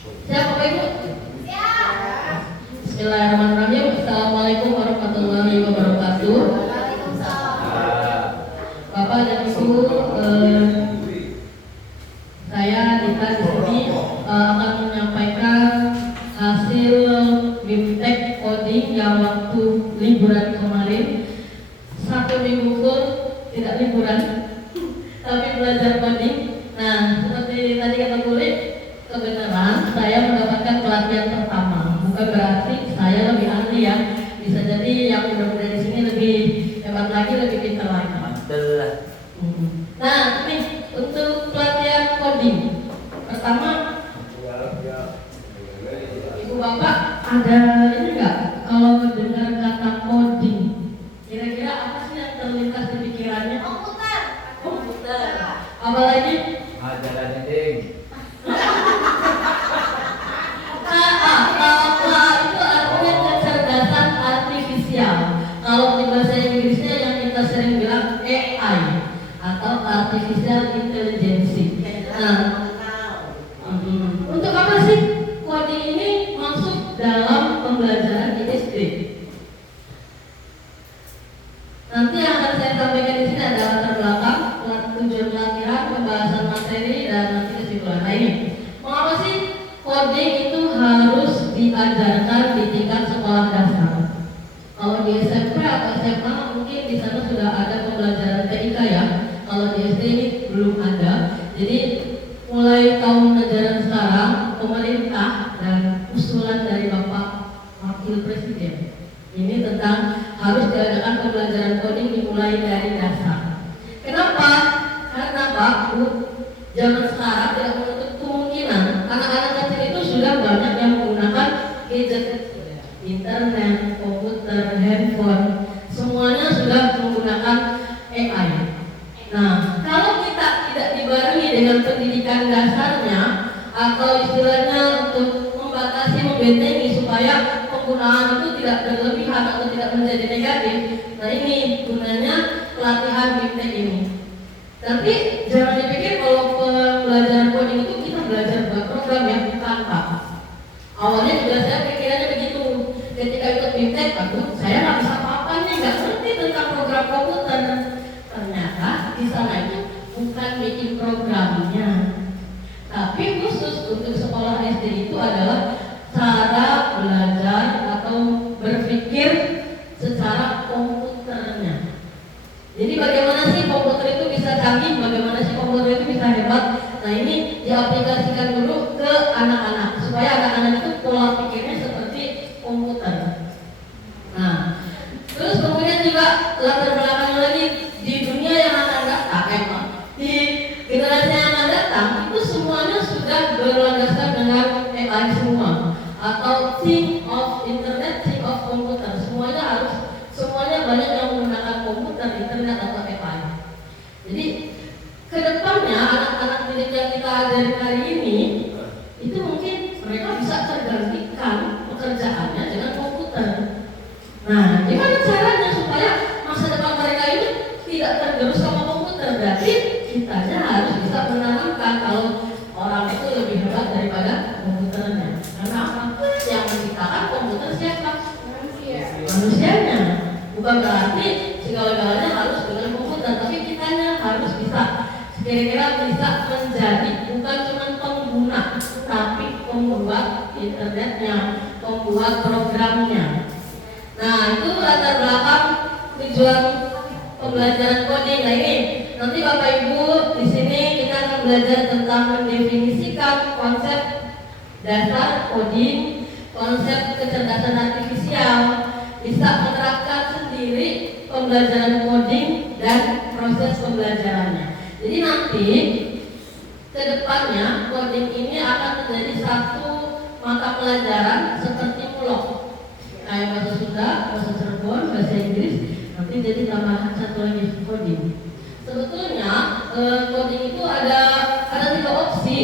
Siap Bapak Ibu? Siap. Bismillahirrahmanirrahim. Assalamualaikum warahmatullahi wabarakatuh. Waalaikumsalam. Bapak dan Ibu, saya Dita di sini akan menyampaikan hasil BIMTEK coding yang waktu liburan kemarin. 1 minggu full, tidak liburan, tapi belajar coding. Nah, seperti tadi kata kulit, kebenaran saya mendapatkan pelatihan pertama. Bukan berarti saya lebih ahli ya. Bisa jadi yang muda-muda di sini lebih hebat lagi, lebih pintar lagi. Mantul. Nah, ini untuk pelatihan coding. Pertama, Ibu Bapak ada ini enggak? Kalau mendengar kata coding, kira-kira apa sih yang terlintas di pikirannya? Komputer. Komputer. Apalagi? Jalan ding. Itu artinya kecerdasan artifisial. Kalau di bahasa Inggrisnya yang kita sering bilang AI atau artificial intelligence. Nah, untuk apa sih coding ini masuk dalam pembelajaran di SD? Nanti yang akan saya sampaikan di sini adalah latar belakang, tujuan pelatihan, pembahasan materi, dan nanti kesimpulan. Nah ini, mengapa sih coding itu harus diajarkan di tingkat sekolah dasar? Kalau di SMP atau SMA mungkin di sana sudah ada pembelajaran TIK ya. Kalau di SD ini belum ada. Jadi mulai tahun ajaran sekarang pemerintah dan usulan dari Bapak Wakil Presiden ini tentang harus diadakan pembelajaran coding dimulai dari dasar. Kenapa? Karena Pak Bu, zaman sekarang tidak menutup kemungkinan anak-anak kecil itu sudah banyak yang menggunakan gadget, internet, komputer, handphone, semuanya sudah menggunakan AI. Nah, kalau kita tidak dibarengi dengan pendidikan dasarnya atau istilahnya untuk membatasi, membentengi supaya penggunaan itu tidak berlebihan atau tidak menjadi negatif. Nah ini gunanya pelatihan BIMTEK ini. Tapi jangan dipikir kalau pembelajaran coding itu kita belajar buat program yang bukan Pak. Awalnya juga saya pikirannya begitu. Ketika ikut BIMTEK, aduh saya nggak bisa apa-apa nih, nggak ngerti tentang program komputer. Ternyata di sana itu bukan bikin programnya, tapi khusus untuk sekolah SD itu adalah cara belajar atau berpikir secara komputernya. Jadi bagaimana sih komputer itu bisa canggih, bagaimana sih komputer itu bisa hebat. Nah ini diaplikasikan dulu ke anak-anak supaya anak-anak itu pola pikirnya seperti komputer. Nah, terus kemudian juga latar belakangnya lagi di dunia yang akan datang, di generasi yang akan datang itu semuanya sudah berlandaskan dengan AI semua. Atau think of internet, think of komputer, semuanya banyak yang menggunakan komputer, internet atau AI. Jadi kedepannya anak-anak didik yang kita ajarin hari ini itu mungkin mereka bisa tergantikan pekerjaannya dengan komputer. Nah, gimana caranya supaya masa depan mereka ini tidak tergerus sama komputer? Berarti kitanya harus bisa menanamkan kalau orang itu lebih hebat daripada komputernya. Karena apa? Yang menciptakan komputer siapa? Manusianya. Bukan berarti segala-galanya harus dengan komputer, tapi kitanya harus bisa kira-kira bisa menjadi bukan cuma pengguna, tapi pembuat internetnya, pembuat programnya. Nah itu latar belakang tujuan pembelajaran coding. Nah ini nanti Bapak Ibu di sini kita akan belajar tentang mendefinisikan konsep dasar coding, konsep kecerdasan artifisial, bisa menerapkan sendiri pembelajaran coding dan proses pembelajarannya. Jadi nanti kedepannya coding ini akan menjadi satu mata pelajaran seperti mulok. Kayak bahasa Sunda, bahasa Cirebon, bahasa Inggris, nanti jadi tambahan satu lagi coding. Sebetulnya coding itu ada 3 opsi.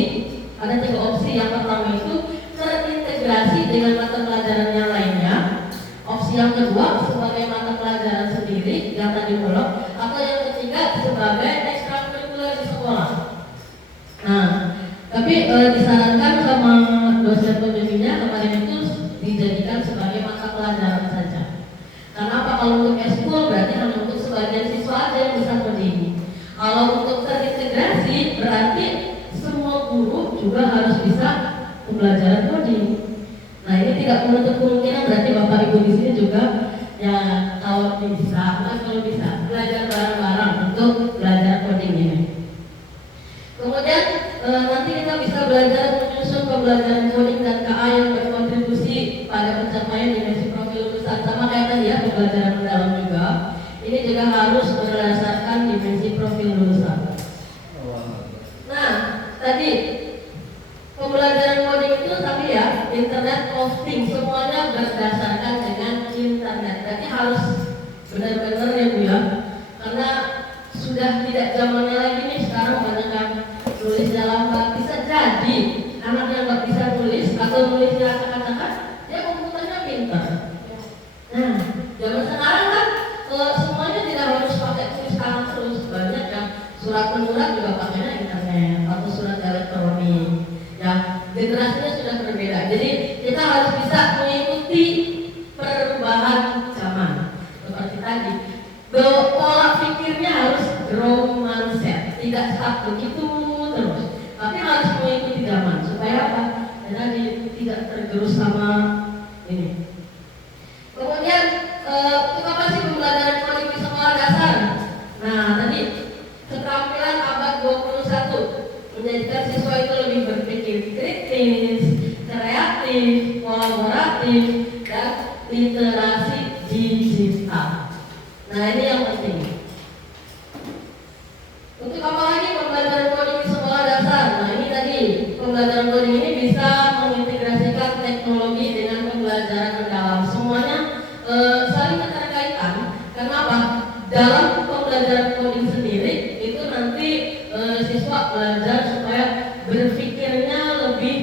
Ada 3 opsi. Yang pertama itu terintegrasi dengan mata pelajaran yang lainnya. Opsi yang kedua sebagai mata pelajaran sendiri yang tadi mulok, atau yang ketiga sebagai ekstrakurikuler di sekolah. Nah, tapi disarankan sama pembelajaran coding. Nah ini tidak menutup kemungkinan berarti Bapak Ibu di sini juga ya kalau bisa belajar bareng-bareng untuk belajar coding ini. Kemudian nanti kita bisa belajar menyusun pembelajaran coding dan KA yang berkontribusi pada pencapaian dimensi profil lulusan, sama kayak tadi ya pembelajaran mendalam juga. Ini juga harus berdasarkan dimensi profil lulusan. Nah tadi pembelajaran coding itu tapi ya internet of things semuanya berdasarkan dengan internet. Berarti harus benar-benar ya Bu ya, karena sudah tidak zamannya lagi nih, sekarang banyak yang tulis dalam bisa jadi anak yang nggak bisa tulis atau nulisnya acak-acakan dia komputernya pintar. Nah zaman sekarang kan semuanya tidak harus pakai tulis tangan terus, banyak yang surat menyurat juga pakainya internet atau surat elektronik. Ya generasinya sudah berbeda, jadi kita harus bisa mengikuti perubahan zaman. Seperti tadi, pola pikirnya harus grow mindset, tidak stuck begitu terus, tapi harus mengikuti zaman supaya apa? Karena tidak tergerus sama ini. Kemudian untuk apa sih pembelajaran coding di sekolah dasar? Nah tadi keterampilan abad 21 menjadikan siswa itu lebih berpikir kritis, kreatif, kolaboratif, dan literasi digital. Nah ini yang penting. Untuk apa lagi pembelajaran coding di sekolah dasar? Nah ini tadi pembelajaran coding ini bisa mengintegrasikan teknologi dengan pembelajaran mendalam. Semuanya saling keterkaitan. Kenapa? Dalam pembelajaran coding sendiri itu nanti siswa belajar supaya berpikirnya lebih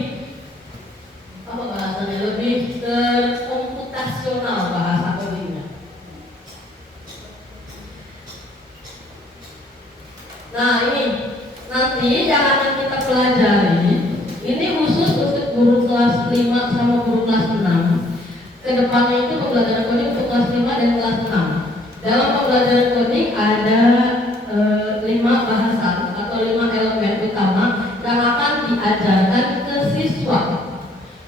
apa bahasanya, lebih terkomputasional bahasa codingnya. Nah ini nanti yang akan kita pelajari ini khusus untuk guru kelas 5 sama guru kelas 6. Kedepannya itu pembelajaran coding untuk kelas 5 dan kelas 6. Dalam pembelajaran coding ada 5 bahasan atau 5 elemen utama yang akan diajarkan ke siswa.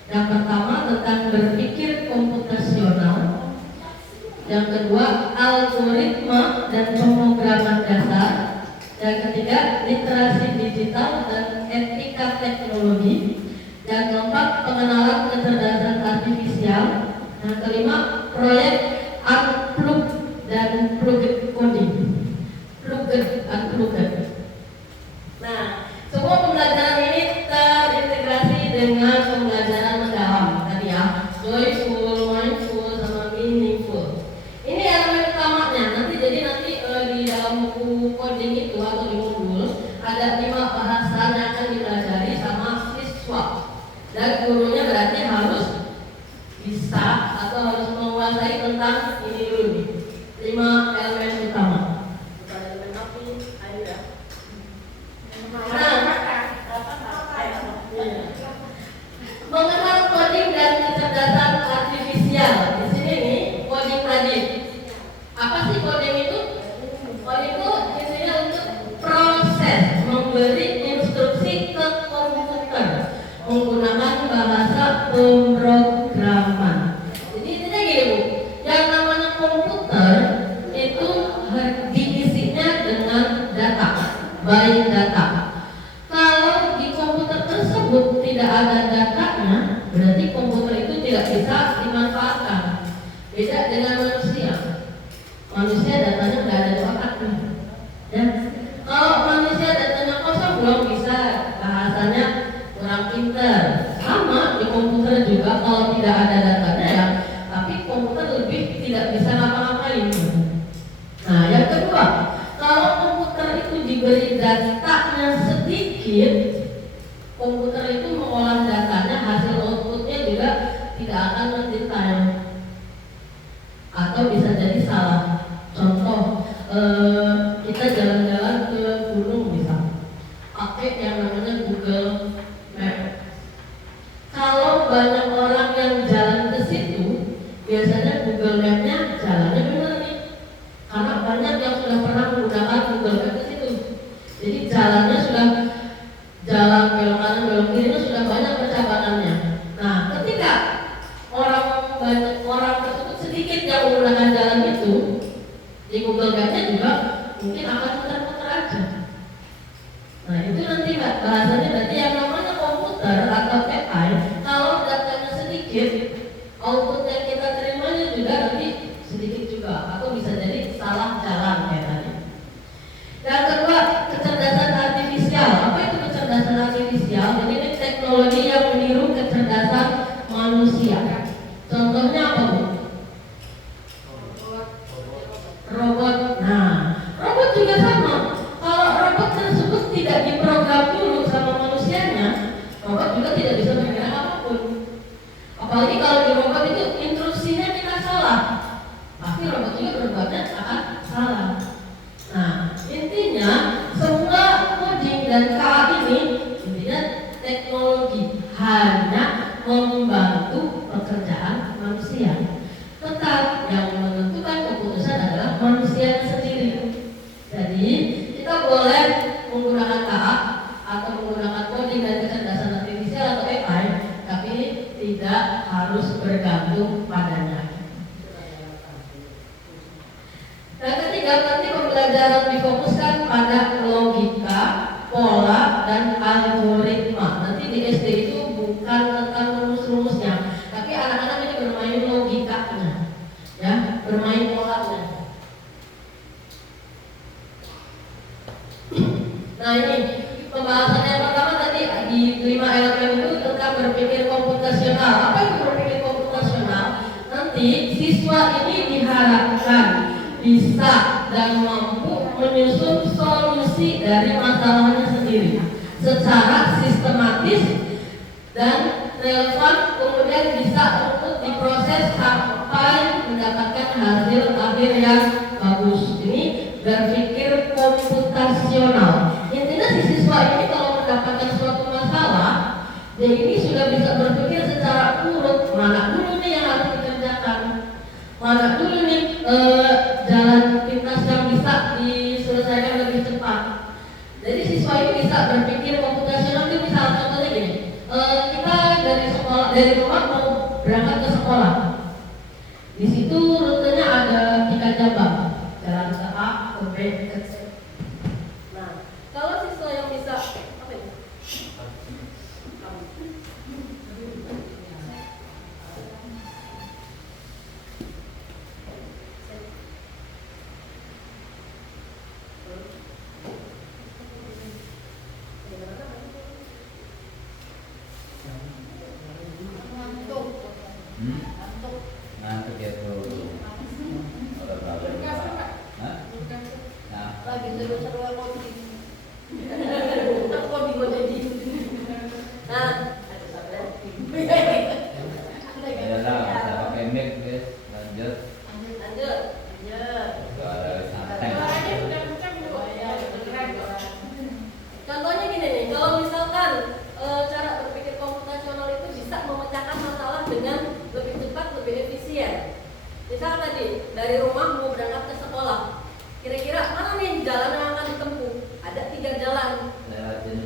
Yang pertama tentang berpikir komputasional, yang kedua algoritma dan pemrograman dasar, yang ketiga literasi digital dan etika teknologi, yang keempat pengenalan kecerdasan artifisial, yang kelima proyek unplugged dan plugged coding. Plugged unplugged. Nah, semua pembelajaran ini terintegrasi dengan pembelajaran mendalam tadi ya, joyful, mindful, sama meaningful. Ini elemen utamanya. Nanti di dalam buku coding itu atau di modul ada 5 bahasan yang akan dipelajari sama siswa. Dan gurunya berarti harus bisa atau harus menguasai tentang ini dulu nih, 5 elemen utama. Bukan elemen api, ayo ya. Mengenal coding dan kecerdasan artifisial. Di sini nih coding tadi. Apa sih coding itu? Coding itu intinya untuk proses memberi instruksi ke komputer menggunakan bahasa pemrograman. Jadi intinya gini Bu, yang namanya komputer itu diisinya dengan data, baik data. Kalau di komputer tersebut tidak ada datanya, berarti komputer itu tidak bisa dimanfaatkan. Beda dengan manusia. Manusia datanya nggak ada di otaknya. Ya. Kalau manusia datanya kosong belum bisa, bahasanya kurang pintar. Sama di komputer juga kalau tidak ada datanya ya, tapi komputer lebih tidak bisa ngapa-ngapain. Nah yang kedua, kalau komputer itu diberi datanya sedikit, komputer itu mengolah datanya, hasil outputnya juga tidak akan mendetail atau bisa jadi salah. Contoh, kita jalan-jalan ke gunung misal, pakai yang namanya Google Map. Kalau banyak orang yang jalan ke situ, biasanya Google Map-nya jalannya benar nih, karena banyak yang sudah pernah menggunakan Google Map ke situ. Jadi jalannya sudah, jalan belok kanan belok kiri itu sudah banyak percabangannya. Apalagi kalau di robot itu instruksinya kita salah, pasti robot juga berbuatnya akan salah. Nah, intinya semua coding dan KA ini intinya teknologi hanya membantu pekerjaan manusia. Tetap yang menentukan keputusan adalah manusia sendiri. Jadi kita boleh menggunakan KA atau menggunakan coding dan kecerdasan artifisial atau AI, tapi tidak harus bergantung padanya. Yang ketiga, nanti pembelajaran difokuskan pada logika, pola, dan algoritma. Nanti di SD itu bukan tentang rumus-rumusnya, tapi anak-anak ini bermain logikanya, ya, bermain polanya. Nah ini pembahasan yang pertama tadi di 5 elemen itu tentang berpikir komputasional. Apa itu berpikir komputasional? Nanti siswa ini diharapkan bisa dan mampu menyusun solusi dari masalahnya sendiri secara sistematis dan relevan, kemudian bisa untuk diproses sampai mendapatkan hasil akhir yang bagus. Ini berpikir komputasional. Intinya si siswa ini kalau mendapatkan suatu masalah, dia ini sudah bisa berpikir secara urut, mana dulu nih yang harus dikerjakan, mana dulu nih jalan pintas yang bisa diselesaikan lebih cepat. Jadi siswa ini bisa berpikir komputasional. Itu misal contohnya gini, kita dari rumah mau berangkat ke sekolah. Di situ rutenya ada 3 cabang, jalan ke A, ke B, ke C. Nah, kalau siswa yang bisa apa itu? Ngantuk ya tuh. Lagi seru-seru coding. Coding mau jadi. Nah, Ya lah, kita pakai mic guys. Lanjut. lanjut. Ada santai. Contohnya gini nih, kalau misalkan cara berpikir komputasional itu bisa memecahkan masalah dengan lebih cepat, lebih efisien. Misal tadi dari rumah mau berangkat ke sekolah, kira-kira mana nih jalan yang akan ditempuh? Ada 3 jalan. Lewatin.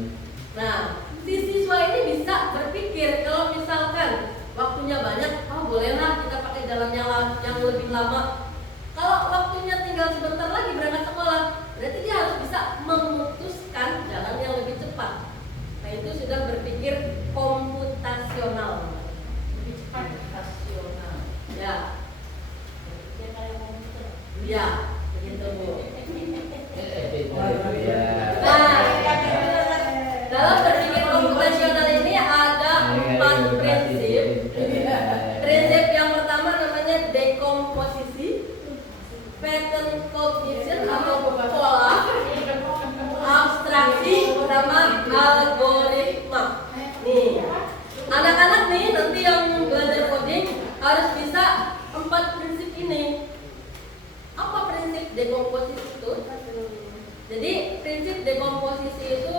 Nah, si siswa ini bisa berpikir kalau misalkan waktunya banyak, oh bolehlah kita pakai jalan yang lebih lama. Kalau waktunya tinggal sebentar lagi berangkat sekolah, berarti dia harus bisa memutuskan jalan yang lebih cepat. Nah itu sudah berpikir komputasional. Lebih cepat komputasional. Ya. Berpikir kayak komputer. Ya, begitu Bu. Itu ya. Nah, dalam berpikir komputasional ini ada 4 prinsip. Prinsip yang pertama namanya dekomposisi, pattern cognition atau pola, abstraksi, sama algoritma. Nih, anak-anak nih nanti yang belajar coding harus bisa 4 prinsip ini. Apa prinsip dekomposisi itu? Jadi prinsip dekomposisi itu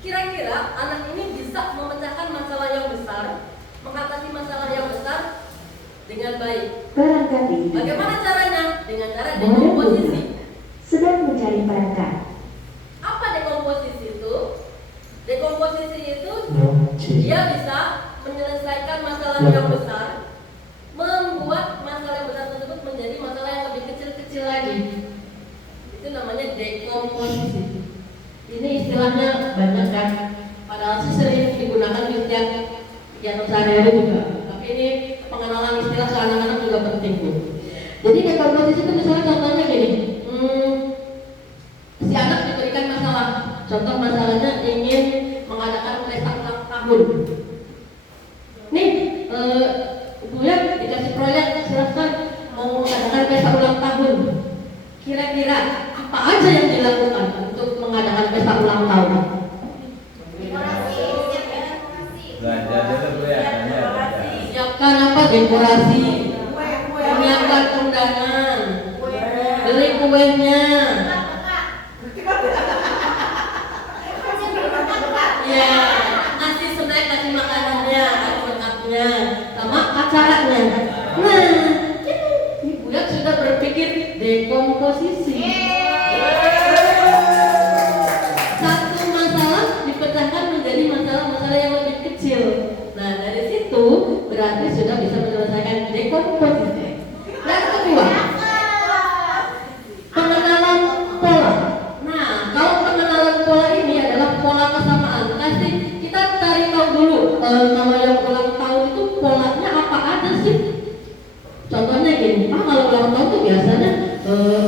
kira-kira anak ini bisa memecahkan masalah yang besar, mengatasi masalah yang besar dengan baik. Barangkali Bagaimana caranya? Dengan cara Model dekomposisi. sedang mencari perangkat. Apa dekomposisi itu? Dekomposisi itu dia bisa menyelesaikan masalah yang besar, membuat masalah yang besar tersebut menjadi masalah yang lebih kecil-kecil lagi. Itu namanya dekomposisi. Ini istilahnya banyak kan, padahal sih sering digunakan di setiap kegiatan sehari-hari juga. Tapi ini pengenalan istilah ke anak-anak juga penting Bu. Jadi dekomposisi itu misalnya contohnya gini, si anak diberikan masalah. Contoh masalahnya ingin mengadakan pesta ulang tahun. Nih, Buya dikasih proyek, silahkan mau mengadakan pesta ulang tahun. Kira-kira apa aja yang dilakukan untuk mengadakan pesta ulang tahun? Belajar dulu Bu ya. Siapkan dekorasi, menyiapkan undangan, beli kuenya, ya, ngasih snack, kasih makanannya, kasih makanannya, sama acaranya. Nah, ini budak sudah berpikir dekomposisi. Satu masalah dipecahkan menjadi masalah-masalah yang lebih kecil. Nah, dari situ berarti sudah bisa menyelesaikan dekomposisi. Yang kedua, pengenalan pola. Nah, kalau pengenalan pola ini adalah pola kesamaan. Kita cari tahu dulu kalau yang ulang tahun itu polanya apa aja sih? Contohnya gini, kalau ulang tahun tuh biasanya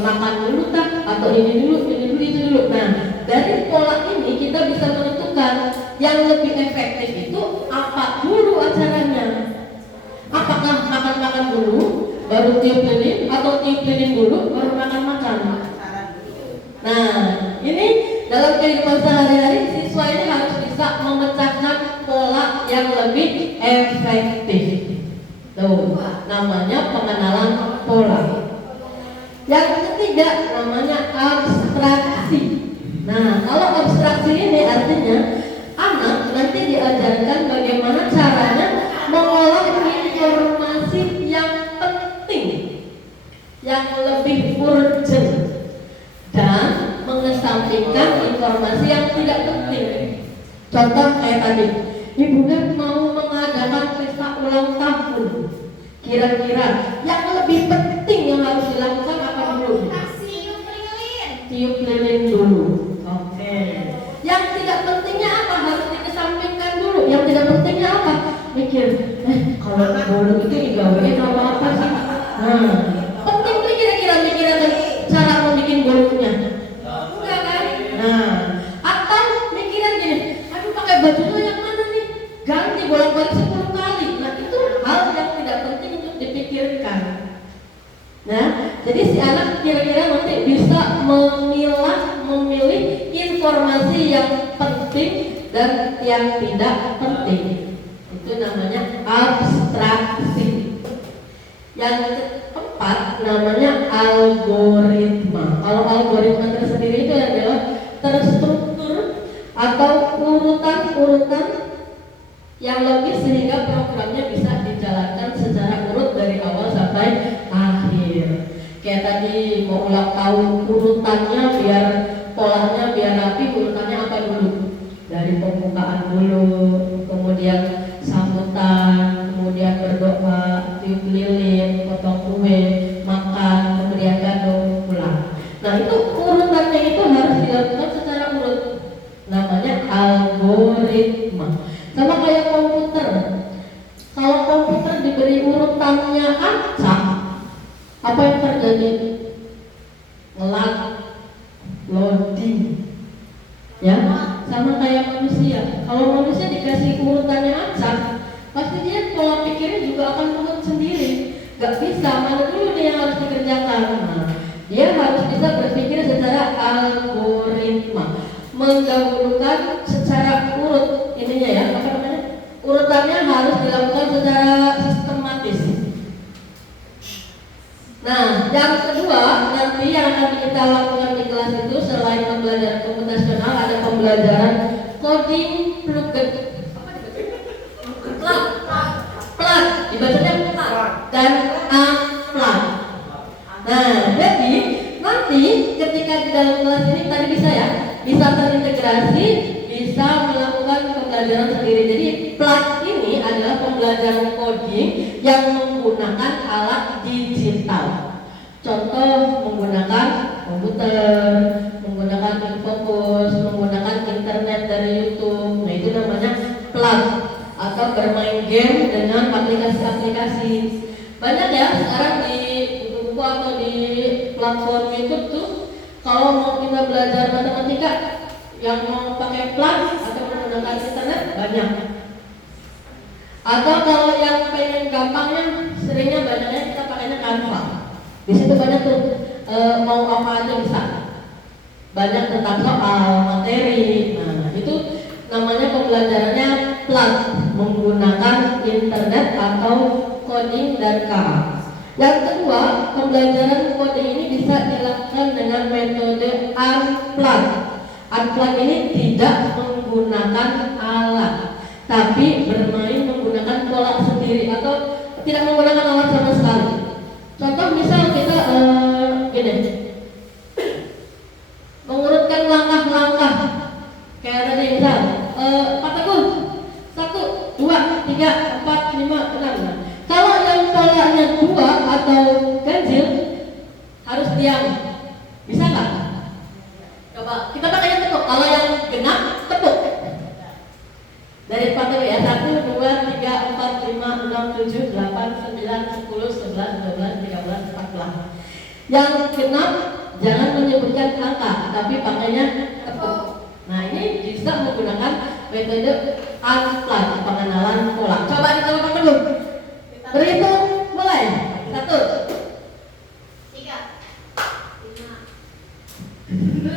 makan dulu tak, atau ini dulu, itu dulu. Nah, dari pola ini kita bisa menentukan yang lebih efektif itu apa dulu acaranya. Apakah makan-makan dulu, baru tiup lilin, atau tiup lilin dulu, baru makan-makan. Nah, ini dalam kehidupan sehari-hari siswa ini harus bisa memecahkan pola yang lebih efektif. Tuh, namanya pengenalan pola. Yang ketiga namanya abstraksi. Nah, kalau abstraksi ini artinya anak nanti diajarkan bagaimana caranya mengolah informasi yang penting, yang lebih urgent, dan mengesampingkan informasi yang tidak penting. Contoh kayak tadi, Ibu kan mau mengadakan pesta ulang tahun. Kira-kira yang lebih penting yang harus dilakukan apa dulu? Tiup lilin dulu. Oke. Yang tidak pentingnya apa? Harus dikesampingkan dulu. Yang tidak pentingnya apa? Mikir, kalau bolu itu digawainya sama apa sih? Nah, penting nih kira-kira mikirin cara membuat bolunya. Enggak kan? Nah, atau mikiran gini, aduh pakai bajunya yang mana nih? Ganti bolak-balik 10 kali. Nah, itu hal yang tidak penting untuk dipikirkan. Nah, jadi si anak kira-kira nanti bisa memilih informasi yang penting dan yang tidak penting. Itu namanya abstraksi. Yang keempat namanya algoritma. Kalau algoritma tersendiri itu adalah terstruktur atau urutan-urutan yang logis sehingga programnya bisa dijalankan secara urut dari awal sampai akhir. Kayak tadi mau ulang tahun, urutannya biar polanya biar rapi, urutannya apa dulu? Dari pembukaan dulu, kemudian sambutan, kemudian berdoa, tiup lilin, potong kue, makan, kemudian gado, pulang. Nah, itu urutannya itu harus dilakukan secara urut. Namanya algoritma. Sama kayak komputer. Kalau komputer diberi urutannya acak, apa yang terjadi? Ngelag, loading. Ya, sama kayak manusia. Kalau manusia dikasih urutannya acak, pasti dia pola pikirnya juga akan turun sendiri. Gak bisa, mana dulu nih yang harus dikerjakan. Nah, dia harus bisa berpikir secara algoritma, mendahulukan secara urut ininya ya, apa namanya? Urutannya harus dilakukan secara sistematis. Nah, yang kedua nanti yang akan kita lakukan di kelas itu selain pembelajaran komputasional ada pembelajaran coding plugin. Plug, dibacanya plug dan plug. Nah, jadi nanti ketika di dalam kelas ini tadi bisa ya, bisa terintegrasi, bisa melakukan pembelajaran sendiri. Jadi plug ini adalah pembelajaran coding yang menggunakan alat digital. Contoh menggunakan komputer, menggunakan infocus, menggunakan internet dari YouTube. Nah, itu namanya plug. Atau bermain game dengan aplikasi-aplikasi. Banyak ya sekarang di buku-buku atau di platform YouTube tuh, kalau mau kita belajar matematika yang mau pakai plug atau menggunakan internet banyak. Atau kalau yang pengen gampangnya, seringnya banyaknya kita pakainya Canva. Di situ banyak tuh mau apa aja bisa. Banyak tentang soal, materi. Nah, itu namanya pembelajarannya plug, menggunakan internet atau coding dan K. Yang kedua, pembelajaran coding ini bisa dilakukan dengan metode unplug. Unplug ini tidak menggunakan alat, tapi bermain menggunakan pola sendiri atau tidak menggunakan alat sama sekali. Contoh misal kita gini, mengurutkan langkah-langkah kayak tadi misal Pak Teguh 1, 2, 3, 4, 5, 6. Kalau yang polanya 2 atau ganjil harus diam, bisa nggak? Coba kita pakai yang tepuk. Kalau yang genap tepuk. Dari Pak Teguh ya, 1, 2, 3, 4, 5, 6, 7, 8, 9, 10, 11, 12, 13, 14. Yang genap jangan menyebutkan angka, tapi pakainya tepuk. Nah ini bisa menggunakan metode unplug, pengenalan pola. Coba dicoba Pak Teguh. Berhitung mulai. 1, 3, 5,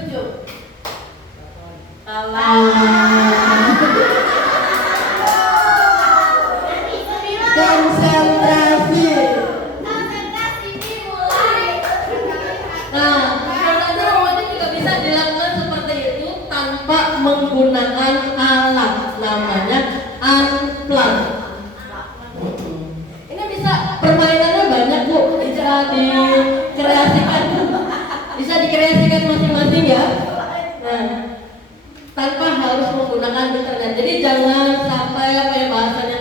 7. Konsentrasi. Konsentrasi dimulai. Nah, belajar robotik juga bisa dilakukan seperti itu tanpa menggunakan alat, namanya unplug. Ini bisa permainannya banyak Bu, bisa dikreasikan masing-masing ya. Nah, tanpa harus menggunakan internet. Jadi jangan sampai apa ya bahasanya,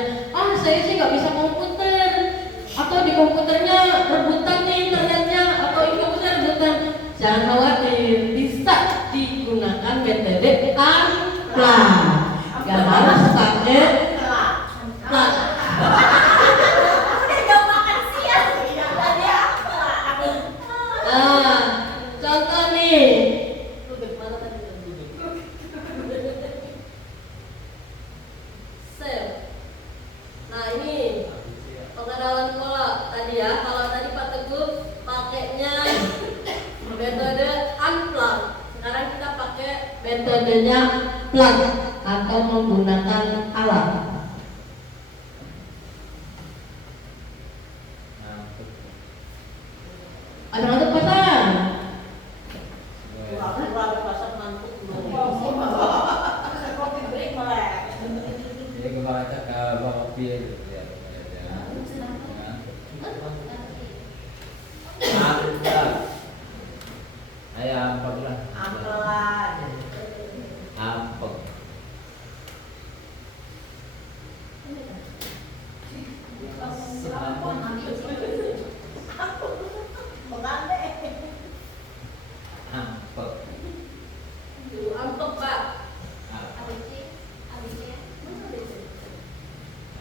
saya sih nggak bisa komputer, atau di komputernya rebutan nih internetnya, atau ini komputernya rebutan. Jangan khawatir, bisa digunakan metode unplug. Gak harus pakai plug. Nah, contoh nih. Save. Nah ini pengenalan pola tadi ya. Kalau tadi Pak Teguh pakainya metode unplug, sekarang kita pakai metodenya plug atau menggunakan alat. Ada ngantuk pasang? Jadi kemarin cakap bawa pil ya. Amplak. Ayo amplak lah. Amplak. Ampek Pak.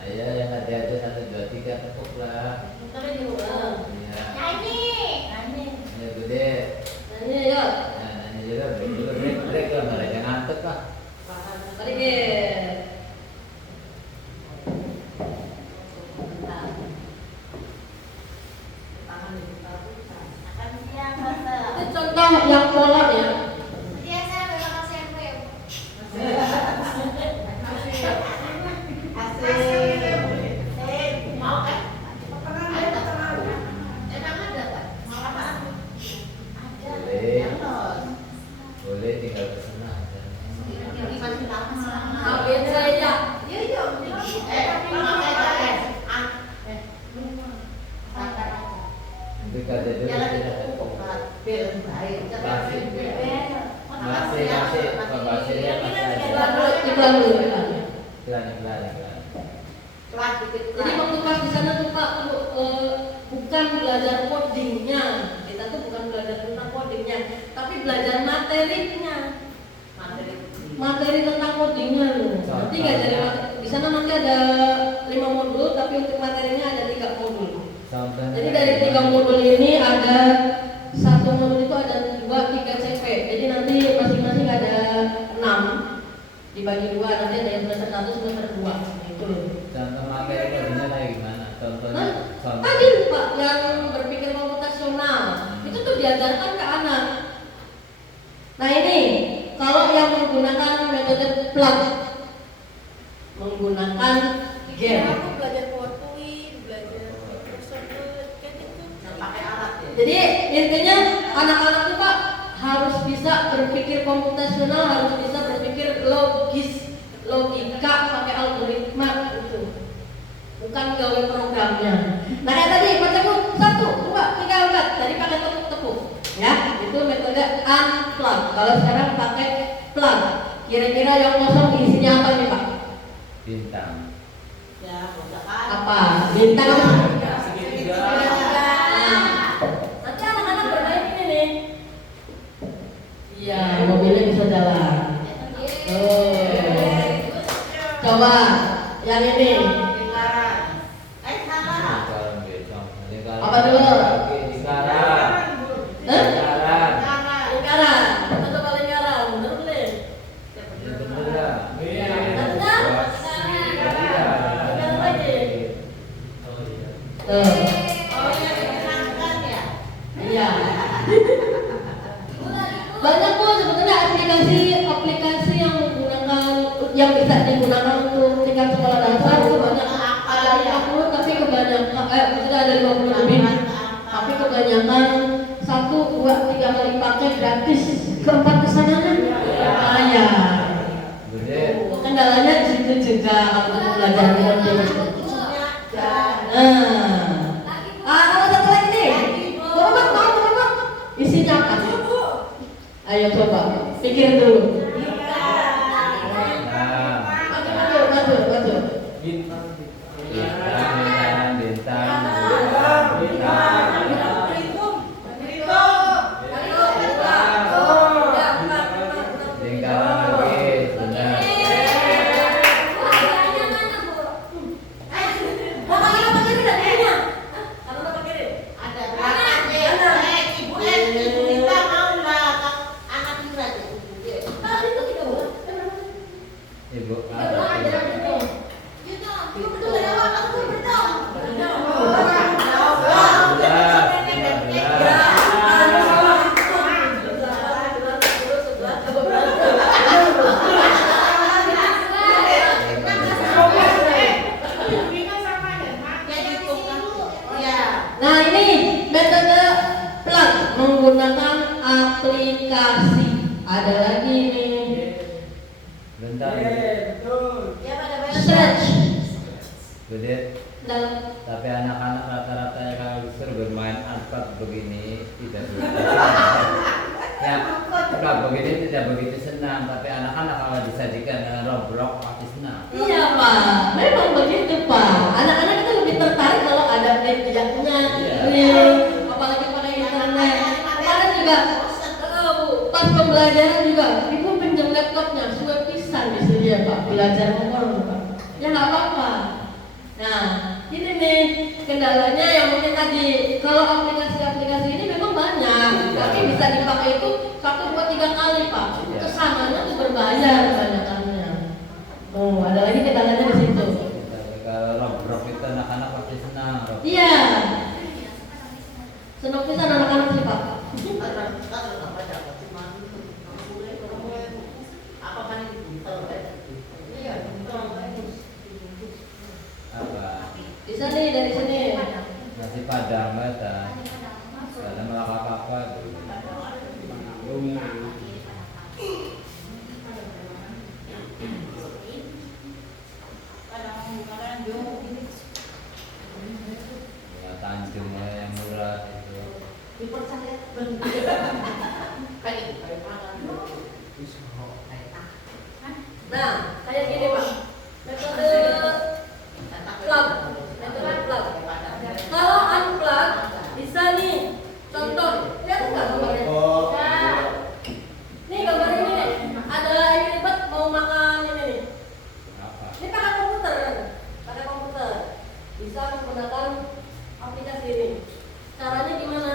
Ayo yang ada 1, 2, 3 tepuk lah. Kita diulang. Iya. Nyanyi. Ayo gede. Nyanyi yuk. Nah, nanya juga break lah, nggak ada ngantuk lah. Sedikit. Itu contoh yang pola ya. Biasa terima kasih yang gue. Mau kan? Emang ada kan? Boleh tinggal pesan aja. Ambil saya. Nanti kerja dulu tidak. Iklan dulu. Iklan. Jadi waktu pas di sana tuh Pak, bukan belajar codingnya, kita tuh bukan belajar tentang codingnya, tapi belajar materinya. Materi tentang codingnya loh. Nanti nggak jadi di sana nanti ada 5 modul, tapi untuk materinya ada 3 modul. Jadi dari 3 modul ini ada 1 modul itu ada 2, 3 CP. Jadi nanti masing-masing ada 6 dibagi 2, nanti ada yang semester 1, semester 2 itu loh. Contoh materi codingnya kayak gimana? Contohnya. Tadi Pak yang berpikir komputasional itu tuh diajarkan ke anak. Nah ini kalau yang menggunakan metode plug, menggunakan game. Aku belajar PowerPoint, belajar Jadi intinya anak-anak tuh Pak harus bisa berpikir komputasional, harus bisa berpikir logis, logika pakai algoritma gitu. Bukan gawe programnya. Nah kayak tadi bacaku 1, 2, 3, 4 tadi pakai tepuk-tepuk ya, itu metode unplug. Kalau sekarang pakai plug. Kira-kira yang kosong isinya apa nih Pak? Bintang. Apa? Bintang apa? Segitiga. Nah, nanti anak-anak bermain ini nih. Iya, mobilnya bisa jalan. Oh. Coba yang ini. Apa dulu? Lingkaran. Hah? Lingkaran. Lingkaran. Kita coba lingkaran. Bener nih. Bener ya? Bener. Lingkaran lagi. Tuh. Iya. Banyak kok sebetulnya aplikasi yang menggunakan yang bisa digunakan untuk tingkat sekolah dasar itu banyak. Ada 50 tapi kebanyakan maksudnya ada 50 lebih. Tapi kebanyakan 1, 2, 3 kali pakai gratis. Keempat kesananya bayar. Gede. Kendalanya di situ juga kalau belajar coding. Kalau satu lagi nih, Muhammad mau isinya apa? Ayo coba, pikir dulu. Maju. Bintang. Lingkaran lagi, benar. Ibu. Nah ini metode plug menggunakan aplikasi. Ada lagi nih. Bentar. Stretch. Gede. Dalam Tapi anak-anak rata-rata yang kalau disuruh bermain unpad begini tidak suka. Ya, kalau begini tidak begitu senang. Tapi anak-anak kalau disajikan dengan Roblox pasti senang. Iya Pak, memang begitu Pak. Anak-anak itu lebih tertarik kalau ada medianya, Iya. apalagi pakai internet. Kemarin juga pas pembelajaran juga, ibu pinjam laptopnya, sudah pisan bisa dia Pak belajar ngomong Pak. Ya nggak apa-apa. Nah, ini nih kendalanya yang mungkin tadi kalau aplikasi-aplikasi ini memang banyak, tapi bisa dipakai itu 1, 2, 3 kali Pak. Kesananya tuh berbayar kebanyakannya. Oh, ada lagi kendalanya di situ. Kalau Roblox itu anak-anak pasti senang. Iya. Senang pisan anak-anak sih Pak. Apa? Bisa nih dari sini. Nasi padang baca. Karena melakap apa tuh? Ya Tanjungnya yang murah itu. Nah, kayak gini Pak. Metode plug. Metode plug. Kalau unplug bisa nih. Contoh, lihat nggak gambarnya? Nih gambar ini nih. Ada yang ribet mau makan ini nih. Apa? Ini pakai komputer kan? Pakai komputer. Bisa menggunakan aplikasi ini. Caranya gimana?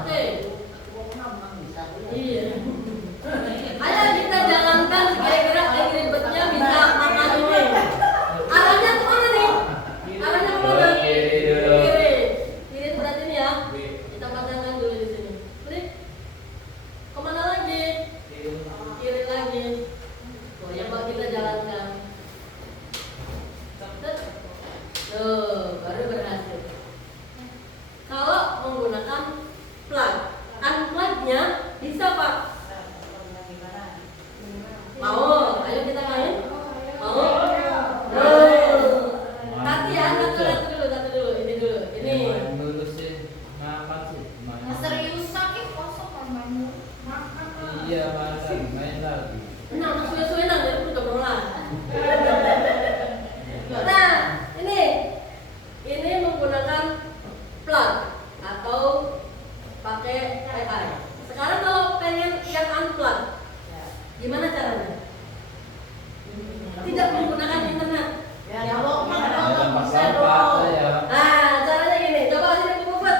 Oke. Iya. Ayo kita jalankan kira-kira yang ribetnya bisa makan ini. Arahnya kemana nih? Arahnya kemana? Kiri dulu. Kiri. Kiri berarti ini ya. Kita pasangkan dulu di sini. Klik. Kemana lagi? Kiri lagi. Oh, yang mau kita jalankan. Tuh, baru satu dulu, ini dulu. Ini. Main dulu sih. Makan sih. Main. Seriusan nih kosong main makan. Iya, main lagi. Nah, suwe-suwe nang dari udah berulang. Nah, ini menggunakan plug atau pakai AI. Sekarang kalau pengen yang unplug, gimana caranya? Tidak menggunakan internet. Nah, caranya gini. Coba sini Bu Puput.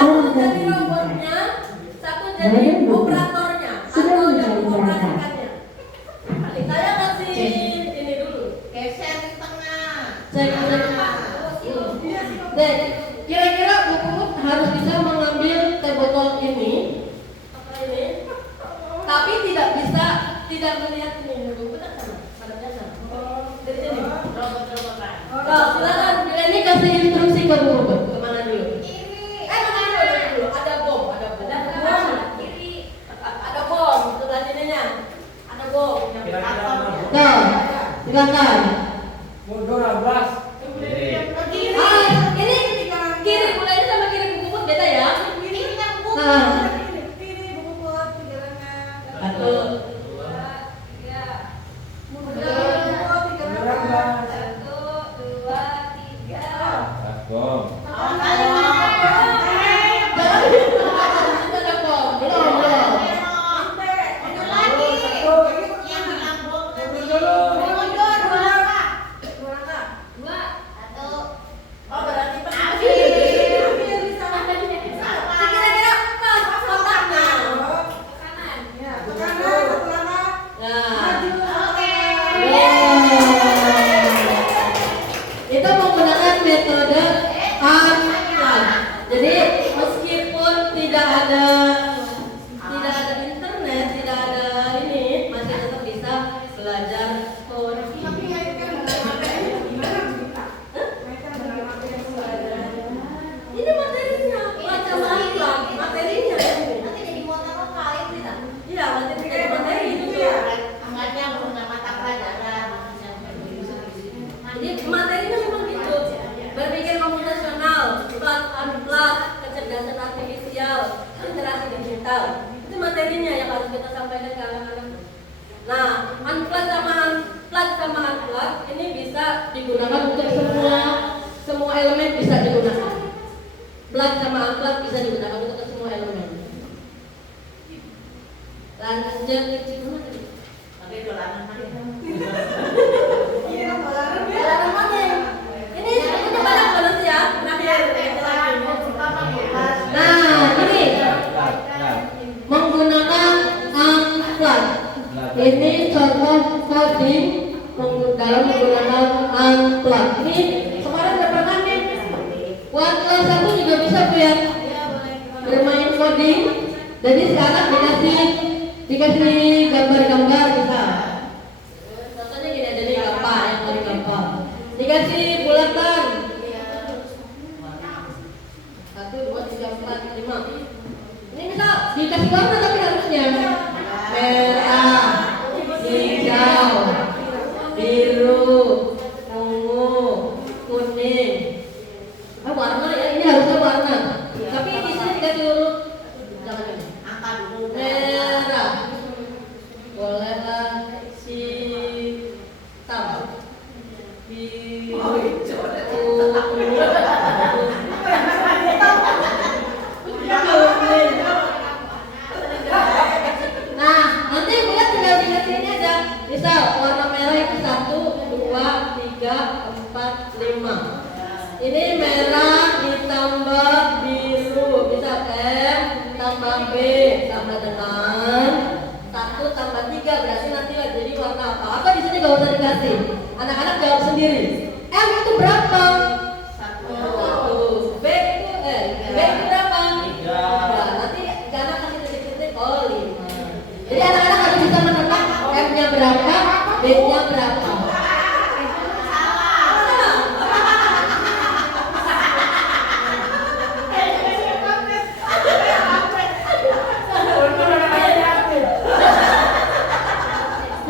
Satu jadi robotnya, satu jadi operatornya atau yang mengoperasikannya. Saya kasih ini dulu. Geser di tengah. Cek. Dek, kira-kira Bu Puput harus bisa mengambil teh botol ini, tapi tidak melihat ini. Bu Puput sana, hadapnya sana. Dari sini. Nah, silakan. Bila ini kasih instruksi ke Bu Puput. Kemana dulu? Kemana dulu? Ada bom. Kiri. Ada bom. Sebelah sininya. Ada bom. Kira-kira mana? Nah, silakan. Mundur 12. Kiri. Ini kiri, mulainya sama kiri Bu Puput beda ya. Ini yang buku. Nah. Kiri buku buat jalannya. Satu. Bom. Ada bom. Belum. Oh, berarti kira-kira pas kotaknya. Nah. Itu menggunakan metode unplug. Jadi meskipun tidak ada internet, tidak ada ini, masih tetap bisa belajar coding. Ini materinya, macam unplug, materinya ini. Nanti jadi motor lokal ya kita. Iya, materi itu tuh. Angkatnya menggunakan mata pelajaran. Jadi materinya memang gitu. Berpikir komputasional, plug unplug, kecerdasan artifisial, interaksi digital. Itu materinya yang harus kita sampaikan ke anak-anak. Nah, unplug sama unplug ini bisa digunakan untuk semua elemen bisa digunakan. Plug sama unplug bisa digunakan untuk semua elemen. Lanjut ke mana tadi? Tapi dolanan mana? Dolanan mana? Ini banyak banget ya. Nah, ini menggunakan unplug. Ini contoh coding dalam menggunakan unplug. Ini kemarin udah pernah nih. Buat kelas 1 juga bisa Bu ya. Bermain coding. Jadi sekarang dikasih gambar-gambar bisa. Contohnya gini aja nih gampang, yang paling gampang. Dikasih bulatan. 1, 2, 3, 4, 5. Ini misal dikasih warna tapi harusnya merah, hijau, biru, ungu, kuning. Warna ya, ini harusnya warna. Tapi di sini dikasih huruf. Jangan ini. Angkat dulu. Merah. Bolehlah hitam. Biru. Nah, nanti buat tinggal dikasih ini aja. Misal warna merah itu 1, 2, 3, 4, 5. Ini merah ditambah biru, bisa M tambah B sama dengan 1 tambah 3, berarti nanti jadi warna apa? Atau di sini gak usah dikasih. Anak-anak jawab sendiri. M itu berapa? 1. B itu berapa? 3. Nanti anak kasih titik-titik, oh 5. Jadi anak-anak harus bisa menebak M-nya berapa, B-nya berapa.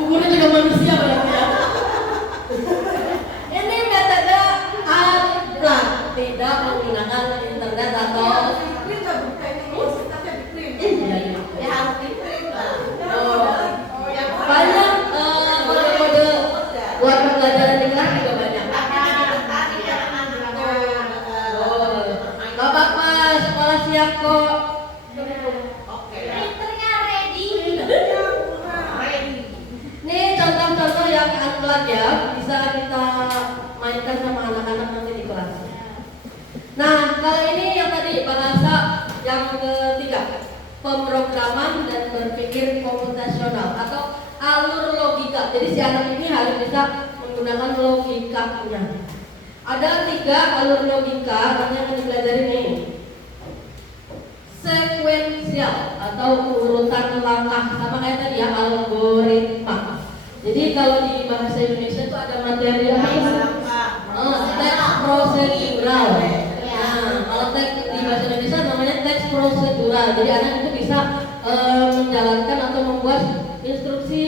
Bukunya juga manusia berarti ya. Ini metode unplug, tidak menggunakan internet atau iya. Ya harus di-print lah. Banyak kode-kode buat pembelajaran di kelas juga banyak. Gak apa-apa, sekolah siap kok. Printernya ready. Ini contoh-contoh yang unplug ya, bisa kita mainkan sama anak-anak nanti di kelas. Nah, kali ini yang tadi bahasa yang ketiga, pemrograman dan berpikir komputasional atau alur logika. Jadi si anak ini harus bisa menggunakan logikanya. Ada 3 alur logika yang akan dipelajari nih. Sekuensial atau urutan langkah, sama kayak tadi ya, algoritma. Jadi kalau di bahasa Indonesia itu ada materi yang teks prosedural. Nah, kalau teks di bahasa Indonesia namanya teks prosedural. Jadi anak itu bisa menjalankan atau membuat instruksi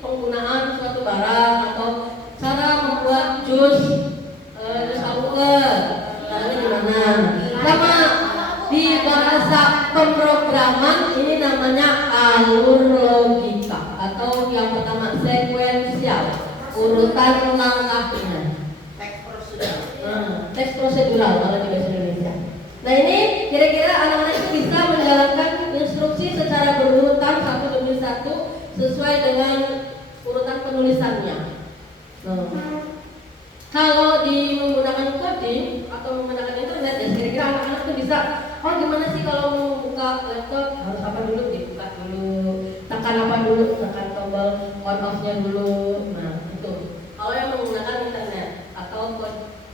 penggunaan suatu barang atau cara membuat jus alkohol. Nah, ini gimana? Sama di bahasa pemrograman ini namanya alur logika atau yang pertama sekuensial, urutan langkahnya. Teks prosedural kalau di bahasa Indonesia. Nah ini kira-kira anak-anak itu bisa menjalankan instruksi secara berurutan satu demi satu sesuai dengan urutan penulisannya. Kalau di menggunakan coding atau menggunakan internet ya kira-kira anak-anak itu bisa, oh gimana sih kalau mau buka laptop harus apa dulu, dibuka dulu, tekan apa dulu, tekan tombol on off-nya dulu. Nah itu kalau yang menggunakan internet atau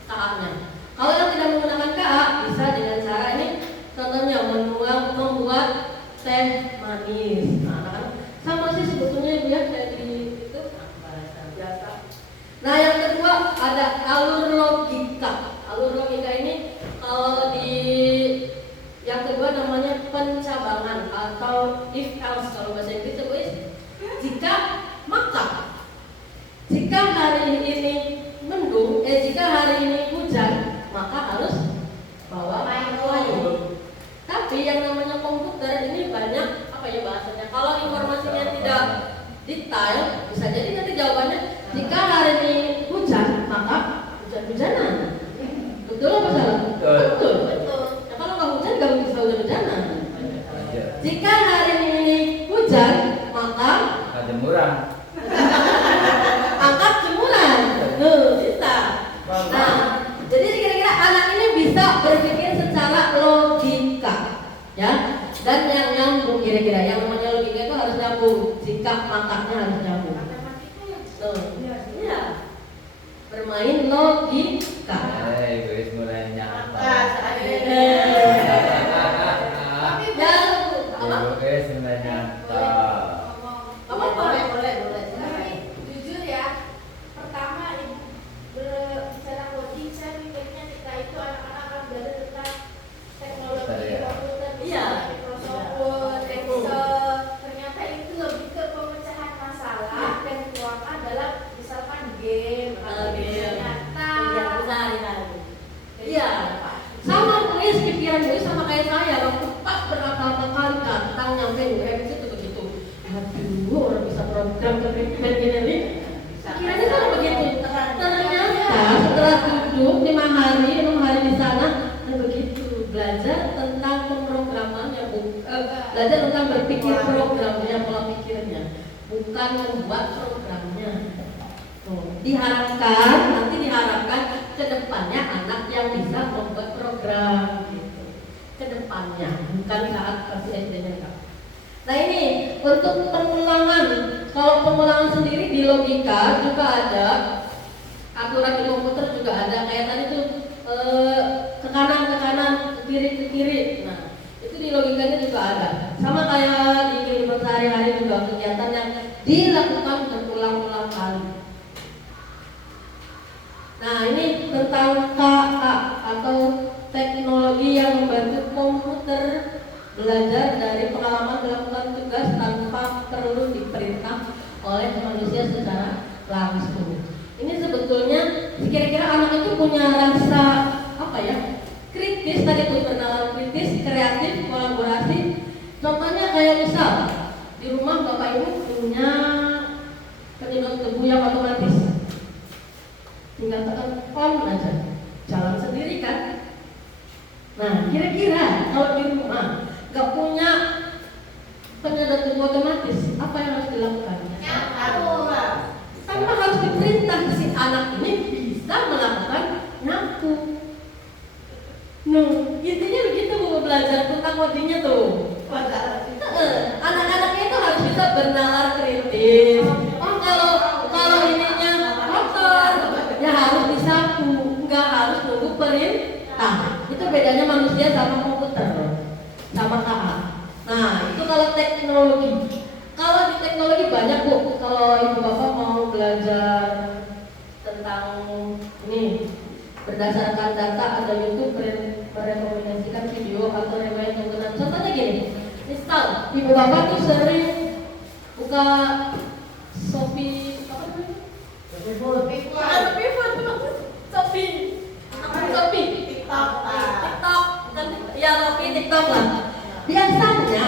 KA-nya. Kalau yang tidak menggunakan KA bisa dengan cara ini, contohnya membuat teh manis. Nah, sama sih sebetulnya Ibu ya kayak di itu bahasa biasa. Nah yang kedua ada alur logika. Alur logika ini kalau di yang kedua namanya pencabangan atau if else kalau bahasa Inggris itu jika maka. Jika hari ini mendung, jika hari ini hujan, maka harus bawa payung. Tapi yang namanya komputer ini banyak apa ya bahasanya? Kalau informasinya tidak detail, bisa jadi nanti jawabannya jika hari ini hujan, maka hujan-hujanan. Betul apa salah? Betul. Nah, kalau nggak hujan, nggak bisa hujan-hujanan. Jika hari ini hujan, maka jemuran. angkat jemuran. Bisa. Nah, jadi kira-kira anak ini bisa berpikir secara logika, ya. Dan yang nyambung kira-kira, yang namanya logika itu harus nyambung. Jika makanya harus nyambung. Iya. Bermain logika. Guys mulai nyata. Guys mulai nyata. Boleh. Jujur ya, pertama bicara coding saya mikirnya kita itu anak-anak akan belajar tentang teknologi komputer, Iya. Microsoft Word, Excel. Ternyata itu lebih ke pemecahan masalah dan keuangan dalam misalkan game atau nyata. Iya. Sama Luis, pikiran Luis sama kayak saya waktu pas berkali-kali tentang nyampe UM itu begitu. Aduh, orang bisa program kepemimpinan gini. Kiranya kan begitu. Ternyata setelah duduk 6 hari di sana dan begitu belajar tentang pemrograman yang belajar tentang berpikir programnya, pola pikirnya, bukan membuat programnya. Diharapkan ke depannya anak yang bisa membuat program gitu. Ke depannya, bukan saat masih SD-nya enggak. Nah ini untuk pengulangan. Kalau pengulangan sendiri di logika juga ada, aturan di komputer juga ada. Kayak tadi tuh ke kanan, ke kiri. Nah itu di logikanya juga ada. Sama kayak di kehidupan sehari-hari juga kegiatan yang dilakukan berulang-ulang kali. Nah ini tentang KA atau teknologi yang membantu komputer belajar dari pengalaman melakukan tugas tanpa perlu diperintah oleh manusia secara langsung. Ini sebetulnya kira-kira anak itu punya rasa apa ya? Kritis tadi tuh, bernalar kritis, kreatif, kolaborasi. Contohnya kayak misal di rumah bapak ibu punya penyedot debu yang otomatis, tinggal tekan on aja, jalan sendiri kan. Nah kira-kira kalau di rumah nggak punya penyedot debu otomatis, apa yang harus dilakukan? Tanpa harus diperintah, si anak ini bisa melakukan nyapu. Intinya begitu Bu, belajar tentang codingnya tuh. Anak-anaknya itu harus bisa bernalar kritis. Oh kalau ininya kotor, ya harus disapu, nggak harus nunggu perintah. Itu bedanya manusia sama komputer, sama KA. Nah itu kalau teknologi. Kalau di teknologi banyak Bu. Kalau ibu bapak mau belajar tentang ini berdasarkan data, ada YouTube merekomendasikan video atau riwayat tontonan. Contohnya gini, misal ibu bapak tuh sering buka Shopee apa namanya? Shopee, TikTok, bukan ya Shopee, TikTok lah. Biasanya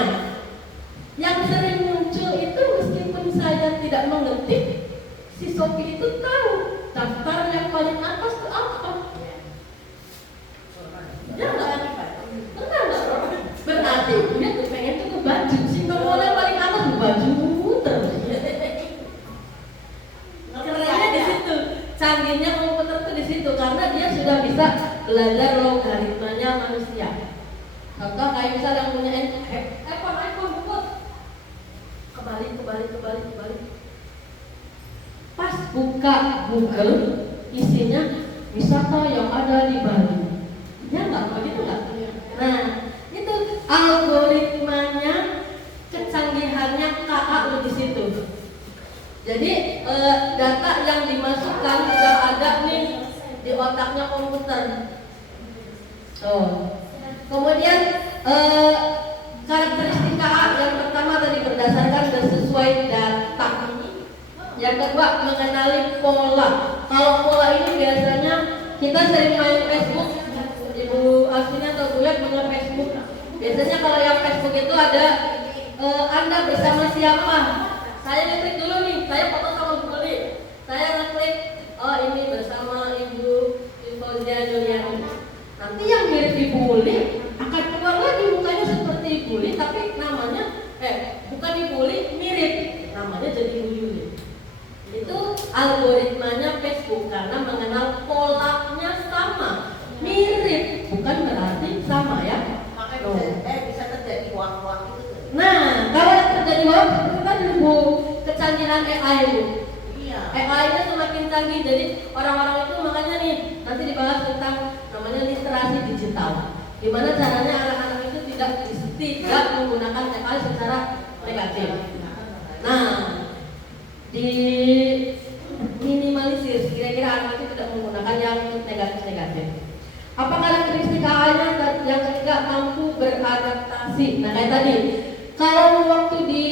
yang sering muncul itu meskipun saya tidak mengetik, si Shopee itu tahu daftar yang paling atas itu apa. Ya enggak? Berarti dia tuh pengen tuh ke baju, si nomor yang paling atas baju terus. Kerennya di situ, canggihnya komputer tuh di situ karena dia sudah bisa belajar logaritmanya manusia. Contoh kayak misal yang punya iPhone kebalik. Pas buka Google, isinya wisata yang ada di Bali. Ya nggak begitu nggak? Nah itu algoritmanya, kecanggihannya KA di situ. Jadi data yang dimasukkan sudah ada nih di otaknya komputer. Kemudian karakteristik KA yang pertama tadi berdasarkan dan sesuai data. Yang kedua mengenali pola. Kalau pola ini biasanya kita sering main Facebook. Ibu Alvina atau Bu Yat punya Facebook. Biasanya kalau yang Facebook itu ada Anda bersama siapa. Saya ngeklik dulu nih, saya foto sama Bu Lili. Saya ngeklik, oh ini bersama Ibu Fauzia Juliani. Nanti yang mirip Ibu Lili akan keluar lagi mukanya seperti Ibu Lili, tapi namanya bukan Ibu Lili, mirip. Namanya jadi Ibu Lili. Itu algoritmanya Facebook karena mengenal polanya sama, mirip, bukan berarti sama ya. Makanya bisa terjadi hoax itu. Nah, kalau yang terjadi hoax itu kan Bu, kecanggihan AI Bu. Iya. AI-nya semakin canggih, jadi orang-orang itu makanya nih nanti dibahas tentang namanya literasi digital. Gimana caranya anak-anak itu tidak menggunakan AI secara negatif. Nah, di minimalisir kira-kira anak itu tidak menggunakan yang negatif. Apa karakteristik AI-nya? Yang ketiga mampu beradaptasi. Nah kayak tadi, kalau waktu di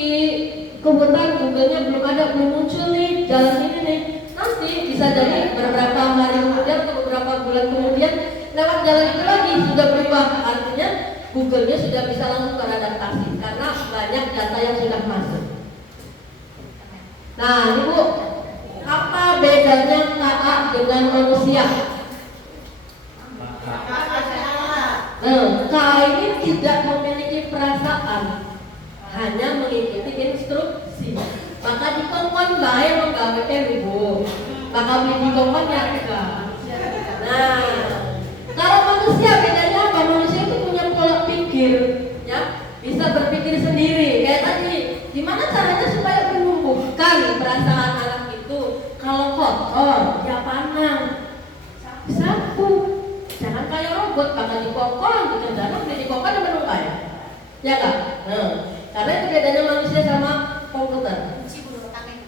kebutuhan Google-nya belum muncul nih jalan ini nih, nanti bisa jadi beberapa hari kemudian atau beberapa bulan kemudian lewat jalan itu lagi sudah berubah. Artinya Google-nya sudah bisa langsung beradaptasi karena banyak data yang sudah masuk. Nah Ibu, apa bedanya KA dengan manusia? KA ini tidak memiliki perasaan, hanya mengikuti instruksi. Maka dikongkon bae menggawekan Ibu. Maka beli dikongkon ya enggak. Nah, kalau manusia bedanya apa? Manusia itu punya pola pikir, ya, bisa berpikir sendiri. Kayak tadi, gimana caranya supaya menumbuhkan perasaan anak itu? Kalau kotor, ya panang, sapu. Jangan kayak robot, bakal dikongkon, dikerjakan, beli dikongkon dan menungkai. Ya kan? Karena itu bedanya manusia sama komputer.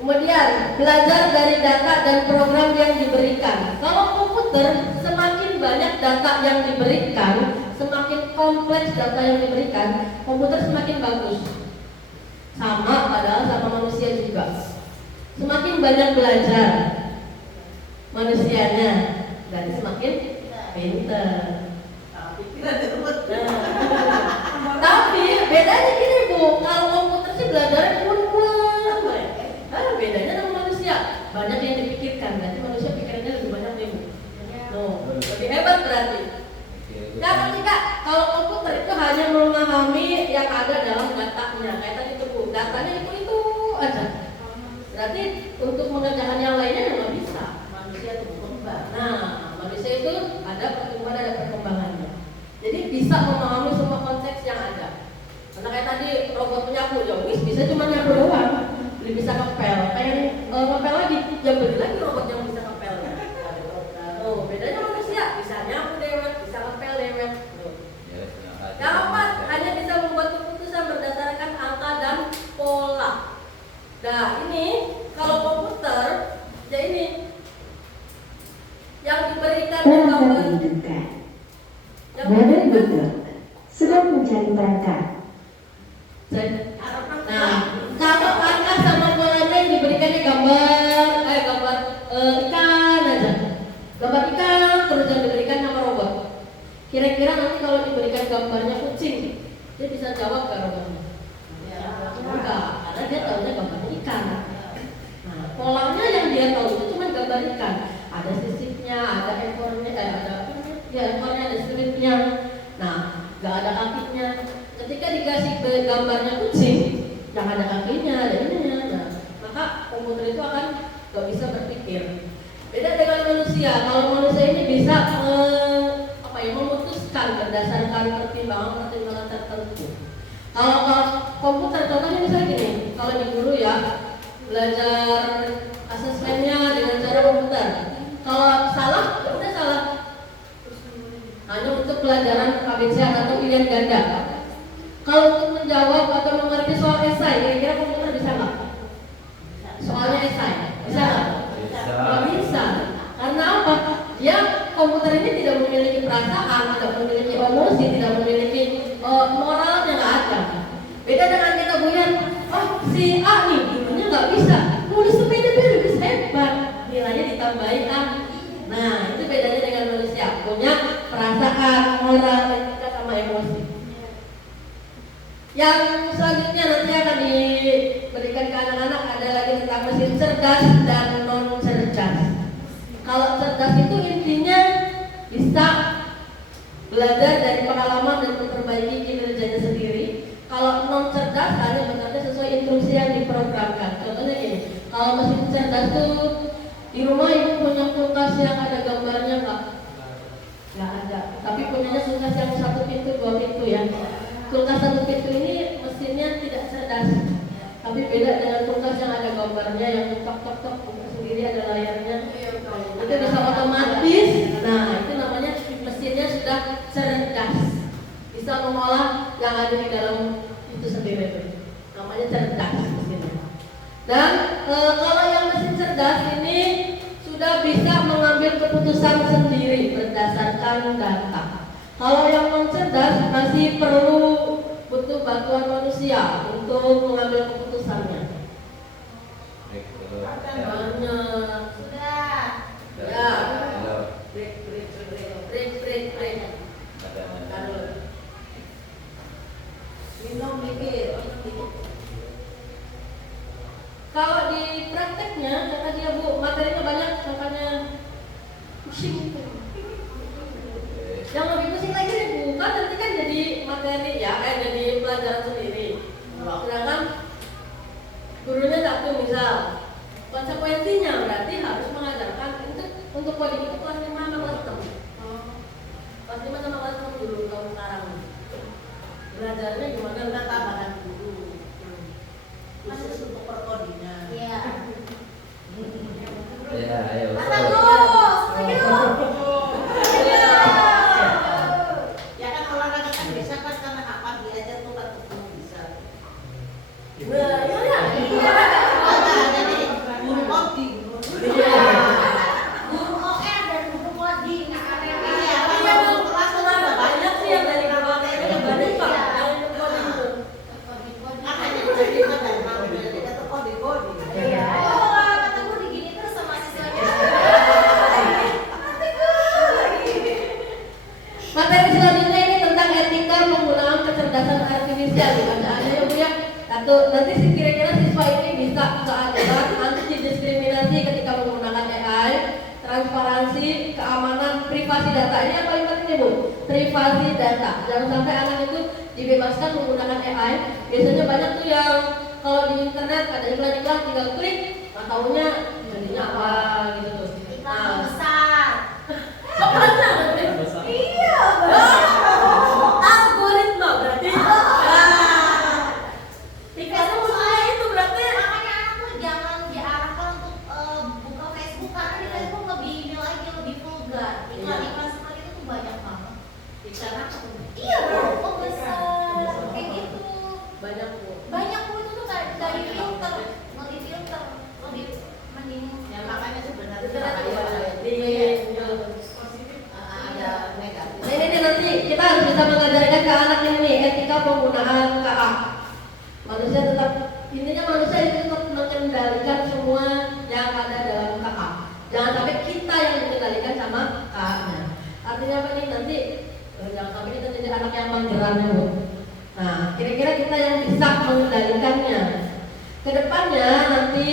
Kemudian belajar dari data dan program yang diberikan. Kalau komputer semakin banyak data yang diberikan, semakin kompleks data yang diberikan, komputer semakin bagus. Sama padahal sama manusia juga. Semakin banyak belajar manusianya, berarti semakin pinter. Pikiran terus. Tapi bedanya gini Bu, kalau komputer sih belajarnya kuat. Bedanya sama manusia, banyak yang dipikirkan, berarti manusia pikirannya lebih banyak nih Bu. Lebih hebat berarti. Ya ketika kalau komputer itu hanya memahami yang ada dalam datanya, kayak tadi itu Bu, datanya itu aja. Berarti untuk mengerjakan yang lainnya nggak bisa. Manusia itu berkembang. Nah, manusia itu ada pertumbuhan, ada perkembangannya. Jadi bisa memahami semua konteks yang ada. Karena kayak tadi robot penyapu, ya wis bisa cuma nyapu doang, belum bisa ngepel. Pengen ngepel lagi, ya beli lagi robot yang bisa ngepel. Oh, bedanya manusia bisa nyapu dewet, bisa ngepel dewet. Yang keempat, hanya bisa membuat keputusan berdasarkan angka dan pola. Nah, ini kalau komputer, ya ini yang diberikan gambar. Perangkat diduga. Modern Google sedang mencari perangkat. Nah, kalau angka sama polanya yang diberikannya gambar ikan aja, gambar ikan terus yang diberikan nama robot. Kira-kira nanti kalau diberikan gambarnya kucing, dia bisa jawab ke robotnya? Enggak, karena dia tahunya gambarnya ikan. Nah, polanya yang dia tahu itu cuma gambar ikan. Ada sisipnya, ada ekornya, ekornya, ada siripnya. Nah, nggak ada kakinya. Ketika dikasih gambarnya kucing, yang ada kakinya, ada ininya. Nah, maka komputer itu akan nggak bisa berpikir. Beda dengan manusia. Kalau manusia ini bisa memutuskan berdasarkan pertimbangan tertentu. Kalau komputer contohnya misalnya gini, kalau di guru ya belajar asesmennya dengan cara komputer. Kalau salah, ya udah salah. Hanya untuk pelajaran KBC atau pilihan ganda. Kalau untuk menjawab atau mengerti soal esai, kira-kira komputer bisa nggak? Soalnya esai, bisa nggak? Nggak bisa. Karena apa? Ya komputer ini tidak memiliki perasaan, tidak memiliki emosi, tidak memiliki moral yang nggak ada. Beda dengan kita Buyan, oh si A nih gurunya nggak bisa, nulis sepeda dia lebih hebat, nilainya ditambahin A. Nah itu bedanya dengan manusia, punya perasaan, moral, etika sama emosi. Yang selanjutnya nanti akan diberikan ke anak-anak ada lagi tentang mesin cerdas dan non cerdas. Kalau cerdas itu intinya bisa belajar dari pengalaman dan memperbaiki kinerjanya sendiri. Kalau non cerdas hanya bekerja sesuai instruksi yang diprogramkan. Contohnya gini, kalau mesin cerdas tuh di rumah ibu punya kulkas yang ada gambarnya nggak? Nggak ada. Tapi punyanya kulkas yang 1 pintu, 2 pintu ya. Kulkas 1 pintu ini mesinnya tidak cerdas. Tapi beda dengan kulkas yang ada gambarnya yang tok buka sendiri ada layarnya. Itu bisa otomatis. Nah, itu namanya mesinnya sudah cerdas. Bisa mengolah yang ada di dalam itu sendiri itu. Namanya cerdas mesinnya. Dan kalau yang mesin cerdas ini sudah bisa mengambil keputusan sendiri berdasarkan data. Kalau yang non cerdas masih perlu butuh bantuan manusia untuk mengambil keputusannya. Banyak. Sudah. Ya. Break. Minum dikit. Kalau di prakteknya, kata dia Bu, materinya banyak, makanya pusing. Yang lebih pusing lagi nih Bu, kan nanti kan jadi materi ya, jadi pelajaran sendiri. Sedangkan gurunya satu misal, konsekuensinya berarti harus mengajarkan untuk coding itu kelas 5 sama kelas 6. Kelas 5 sama kelas 6 dulu tahun sekarang. Belajarnya gimana? Kita tambahan dulu. Khusus untuk perkodingan. Iya. Ya, ayo. Masa terus, privacy, keamanan privasi data. Ini yang paling penting nih Bu, privasi data. Jangan sampai anak itu dibebaskan menggunakan AI. Biasanya banyak tuh yang kalau di internet ada iklan-iklan tinggal klik, nggak taunya jadinya apa gitu tuh. Iklan besar. Besar. Iya. Algoritma berarti. Iklan soalnya itu berarti makanya anak tuh jangan diarahkan untuk buka Facebook karena di Facebook lebih ini lagi lebih vulgar. Iklan-iklan seperti itu tuh banyak banget. Iklan apa? Iya bro, oh besar kayak gitu. Banyak Bu. Banyak pun itu tuh kayak dari filter, lebih mending. Ya makanya sebenarnya Internet ada ada negatif. Nah ini nih nanti kita harus bisa mengajarkan ke anak ini nih etika penggunaan KA. Manusia tetap intinya manusia itu tetap mengendalikan semua yang ada dalam KA. Jangan sampai kita yang dikendalikan sama KA-nya. Artinya apa nih nanti jangan sampai kita jadi anak yang manggeran Bu. Nah kira-kira kita yang bisa mengendalikannya. Kedepannya nanti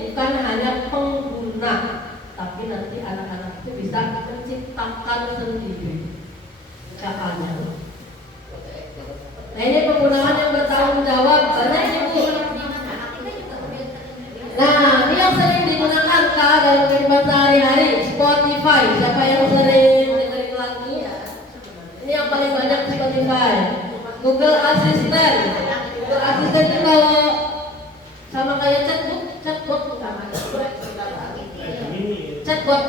bukan hanya pengguna, tapi nanti anak-anak itu bisa menciptakan sendiri caranya. Nah ini penggunaan yang bertanggung jawab banyak Ibu. Nah ini yang sering digunakan Kak dalam kehidupan sehari-hari, Spotify. Siapa yang sering dengerin lagu? Ini yang paling banyak Spotify. Google Assistant. Google Assistant itu kalau sama kayak chatbot bukan? Chatbot.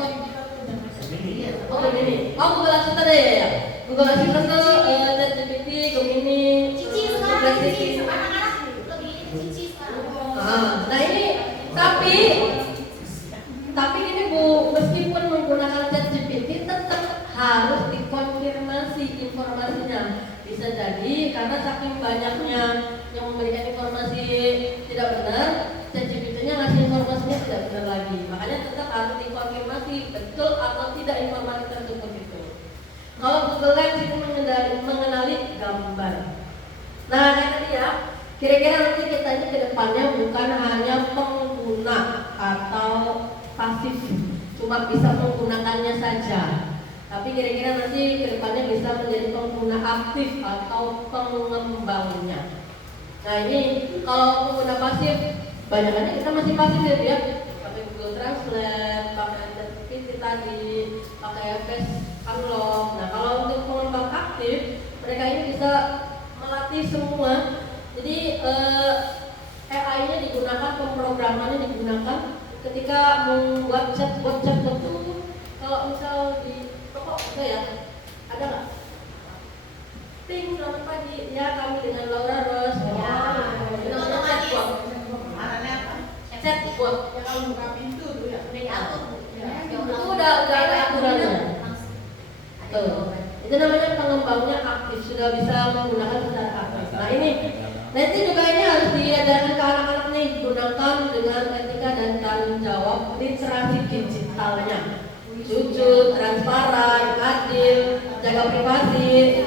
Oh ini. Oh Google Assistant ya. Google Assistant tuh ChatGPT, Gemini, Cici sekarang Perplexity. cici anak-anak lebih ini cici sekarang. Nah ini tapi ini Bu, meskipun menggunakan ChatGPT tetap harus dikonfirmasi informasinya. Bisa jadi karena saking banyaknya yang memberikan informasi tidak benar, ChatGPT-nya ngasih informasinya tidak benar lagi. Makanya tetap harus dikonfirmasi betul atau tidak informasi tersebut itu. Kalau Google Lens itu mengenali gambar. Nah yang tadi ya, kira-kira nanti kita ini ke depannya bukan hanya pengguna atau pasif, cuma bisa menggunakannya saja. Tapi kira-kira nanti ke depannya bisa menjadi pengguna aktif atau pengembangnya. Nah ini kalau pengguna pasif, banyakannya kita masih pasif ya, pakai Google Translate, pakai ChatGPT tadi, pakai Face Unlock. Nah kalau untuk pengembang aktif, mereka ini bisa melatih semua. Jadi AI-nya digunakan, pemrogramannya digunakan ketika membuat chatbot itu. Kalau misal di toko ya, ada nggak? Ping, selamat pagi. Ya kami dengan Laura Ros. Ya, Itu namanya chatbot. Arahnya apa? Chatbot. Ya kalau buka pintu tuh ya. udah diatur. Itu udah ada aturannya. Tuh. Itu namanya pengembangnya aktif, sudah bisa menggunakan secara aktif. Nah ini nanti juga ini harus diajarkan ke anak-anak nih, gunakan dengan etika dan tanggung jawab literasi digitalnya. Jujur, transparan, adil, jaga privasi.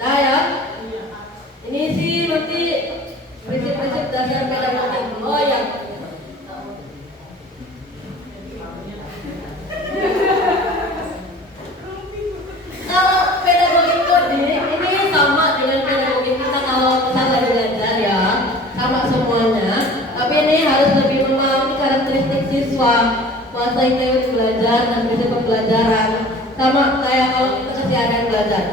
Nah ya, ini sih nanti prinsip-prinsip dasar pedagogi. Oh ya. Kalau pedagogi coding ini sama dengan pedagogi kita kalau misalnya belajar ya, sama semuanya. Tapi ini harus lebih memahami karakteristik siswa, menguasai teori belajar dan prinsip pembelajaran. Sama kayak kalau kita keseharian belajar.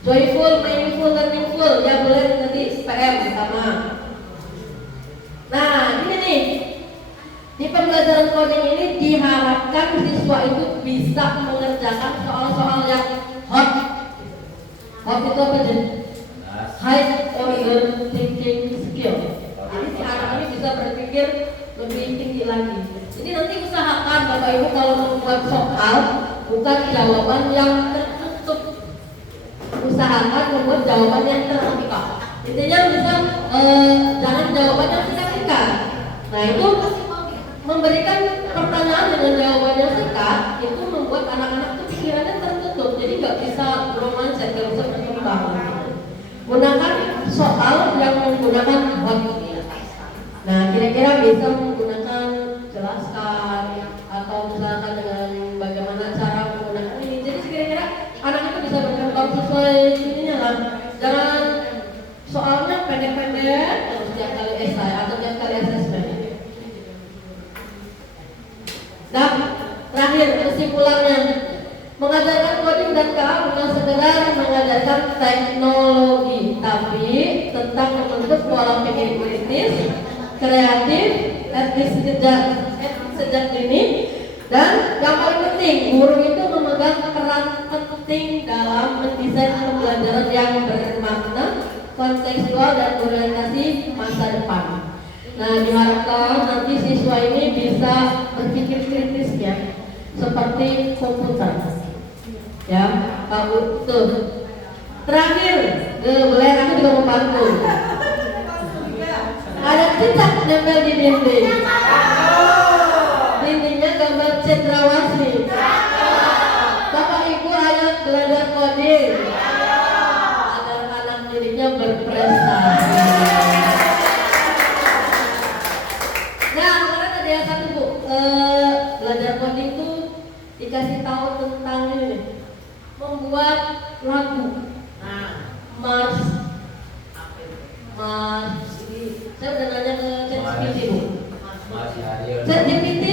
Joyful, meaningful, learningful, ya boleh nanti PM sama. Nah ini nih, di pembelajaran coding ini diharapkan siswa itu bisa mengerjakan soal-soal yang hot. Hot itu apa sih? High order thinking skill. Jadi si anak ini bisa berpikir lebih tinggi lagi. Jadi nanti usahakan Bapak Ibu kalau membuat soal bukan jawaban yang tertutup. Usahakan membuat jawaban yang terbuka. Intinya misal jangan jawaban yang singkat-singkat. Nah itu memberikan pertanyaan dengan jawaban yang singkat itu membuat anak-anak itu pikirannya tertutup, jadi nggak bisa bermindset, nggak bisa berkembang. Gunakan soal yang menggunakan hot. Nah kira-kira bisa menggunakan dijelaskan atau misalkan dengan bagaimana cara menggunakan ini. Jadi kira-kira anak itu bisa berkembang sesuai ininya lah. Jangan soalnya pendek-pendek terus tiap kali esai atau tiap kali asesmen. Dan terakhir kesimpulannya, mengajarkan coding dan KA bukan sekedar mengajarkan teknologi, tapi tentang membentuk pola pikir kritis, kreatif, etis sejak dini, dan yang paling penting, guru itu memegang peran penting dalam mendesain pembelajaran yang bermakna, kontekstual dan berorientasi masa depan. Nah, diharapkan nanti siswa ini bisa berpikir kritis ya, seperti komputer. Ya, Pak tuh. Terakhir, boleh aku juga mau pantun. Ada cicak nempel di dinding. Dindingnya gambar cendrawasih. Bapak Ibu ayo belajar coding. Agar anak didiknya berprestasi. Nah, kemarin ada yang satu Bu, belajar coding tuh dikasih tahu tentang ini, membuat lagu. Nah, Mars, saya udah nanya ke ChatGPT Bu. Mas Haryo. ChatGPT